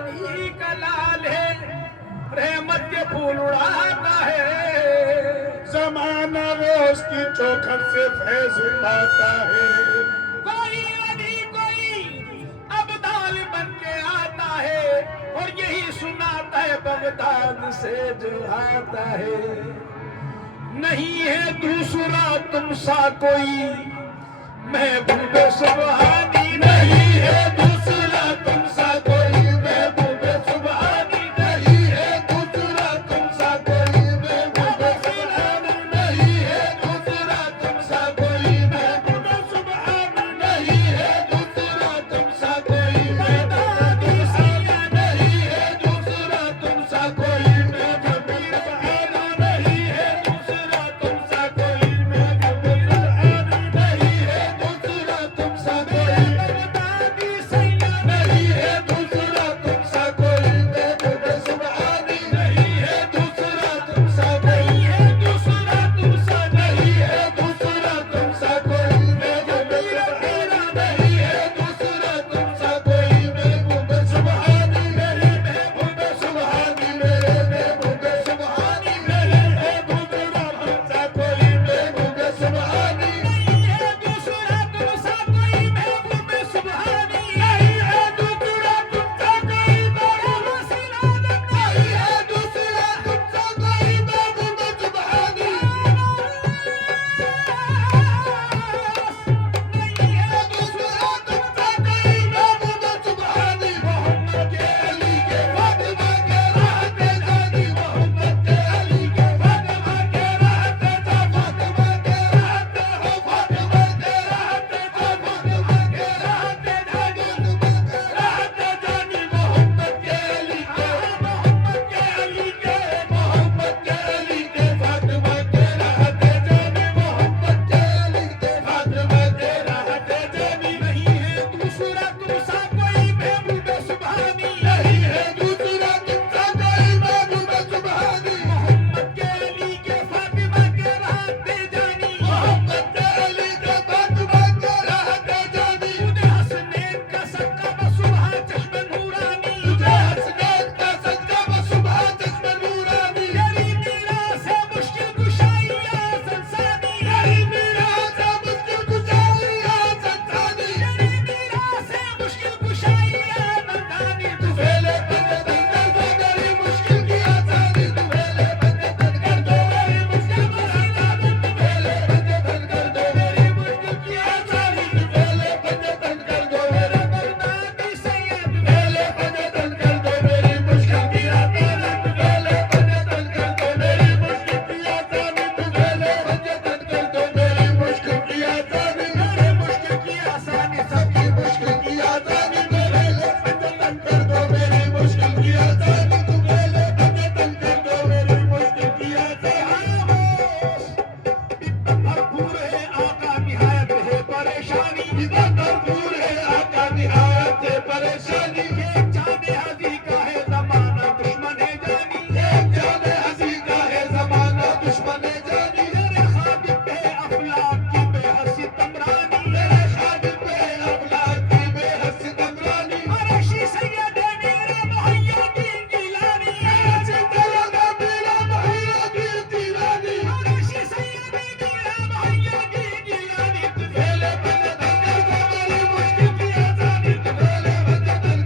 जवानी का लाल है, रहमत के फूल उड़ाता है। जमाना रोज की चौखट से फैज उठाता है। कोई अली कोई अब्दाल बन के आता है, और यही सुनाता है बगदाद से जो आता है। नहीं है दूसरा तुम सा कोई महबूब सुबहानी, नहीं है दूसरा तुम सा कोई महबूब सुबहानी, नहीं है दूसरा तुम सा कोई महबूब सुबहानी, नहीं है दूसरा तुम सा कोई महबूब सुबहानी, नहीं है दूसरा तुम सा कोई महबूब सुबहानी, नहीं है दूसरा तुम सा कोई महबूब सुबहानी, नहीं है दूसरा तुम सा कोई महबूब सुबहानी, नहीं है दूसरा तुम सा कोई बगदादी सैयद, नहीं है दूसरा तुम सा कोई महबूब सुबहानी, नहीं है दूसरा तुम सा कोई, है दूसरा तुम सा, नहीं है दूसरा तुम सा कोई महबूब सुबहानी, नहीं है दूसरा तुम सा कोई महबूब सुबहानी, मेरे महबूब सुबहानी, मेरे महबूब सुबहानी, नहीं है दूसरा तुम सा कोई महबूब सुबहानी, नहीं है दूसरा तुम सा कोई महबूब सुबहानी, नहीं है दूसरा तुम सा कोई महबूब सुबहानी, नहीं है दूसरा तुम सा कोई महबूब सुबहानी, नहीं है दूसरा तुम सा कोई महबूब सुबहानी। मोहम्मद के अली के फातिमा के राहत जानी, मोहम्मद के अली के फातिमा के राहत जा, फातिमा के राहत हो, फातिमा के राहत जा, फातिमा के राहत जानी, राहत जानी, मोहम्मद के अली के, मोहम्मद के अली के, मोहम्मद के अली के फातिमा के राहत जानी, मोहम्मद के अली के फातिमा के राहत जानी, नहीं है दूसरा तुम सा कोई महबूब सुबहानी, नहीं है दूसरा तुम सा कोई महबूब सुबहानी, मोहम्मद के अली के फातिमा के राहत जानी, मोहम्मद के अली के फातिमा के राहत जानी, तुझे हसनैन का सदका व सुबह चश्म नूरानी, तुझे हसनैन का सदका व सुबह चश्म नूरानी, तेरी मीरास है मुश्किल कुशाई या संसानी, तेरी मीरास है मुश्किल कुशाई या संसानी, तेरी मीरास है मुश्किल कुशाई या नंदानी, तू फेले बंदे तन कर दो मेरी मुश्किल की आसानी, तू फेले बंदे तन कर दो मेरी मुश्किल की आसानी, तू फेले बंदे तन कर दो मेरी मुश्किल की आसानी, तू फेले बंदे तन कर दो मेरे बगदादी सैयद, तू फेले बंदे तन कर दो मेरी मुश्किल की आसानी, तू फेले बंदे तन कर दो मेरी मुश्किल की आसानी, तू फेले बंदे तन कर दो मेरी मुश्किल की आसानी, मेरे मुश्किल की आसानी सबकी मुश्किल की आसानी, मेरे बंदे तन कर दो मेरी मुश्किल की आसानी, तू फेले बंदे तन कर दो मेरी मुश्किल की आसानी। भरपूर है आका निहायत है परेशानी, भरपूर है आका निहायत है परेशानी, एक जाने हजी का है जमाना दुश्मन है जानी, एक जाने हजी का है जमाना दुश्मन है जानी, तेरे खादिम पे अफलाक की बेहसी तमरानी, तेरे खादिम पे अफलाक की बेहसी तमरानी, अरशी सैयद है मेरा मुहय्यद्दीन गिलानी, अरशी सैयद है मेरा मुहय्यद्दीन गिलानी, अरशी सैयद है मेरा मुहय्यद्दीन गिलानी, तू फेले बंदे तन कर दो मेरी मुश्किल की आसानी, तू फेले बंदे तन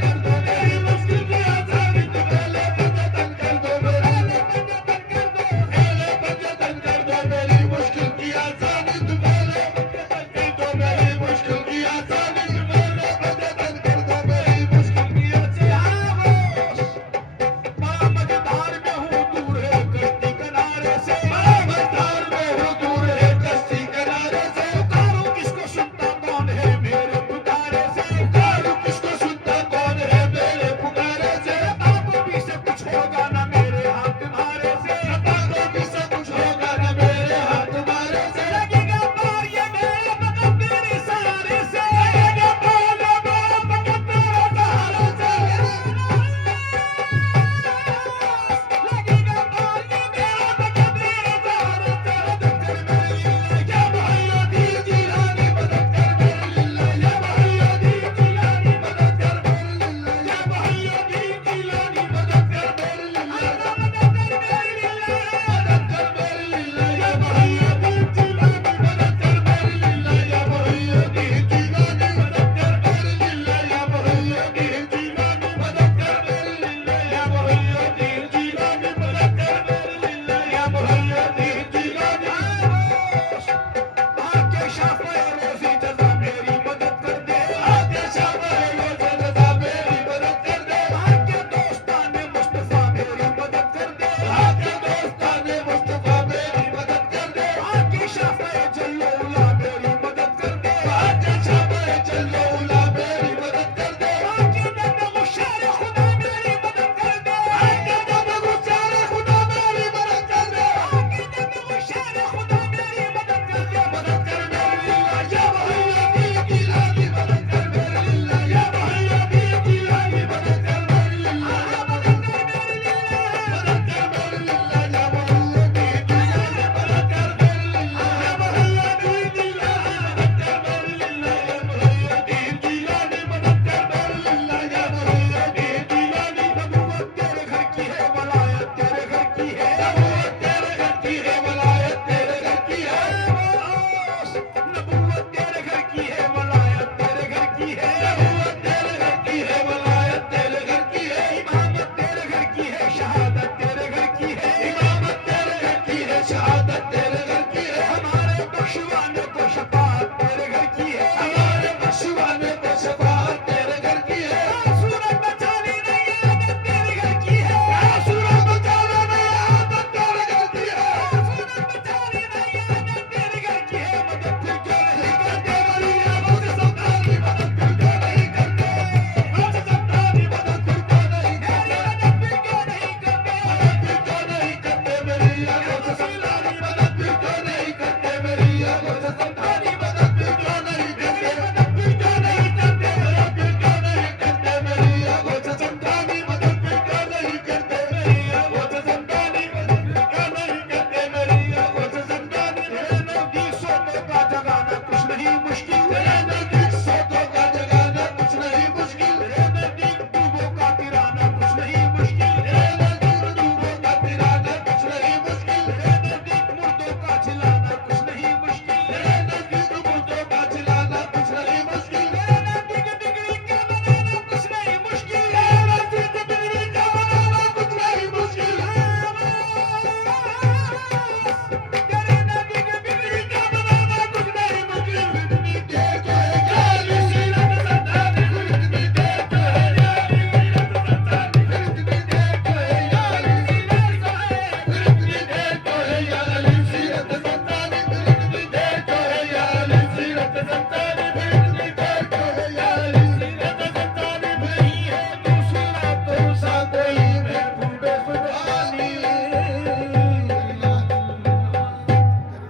तेरी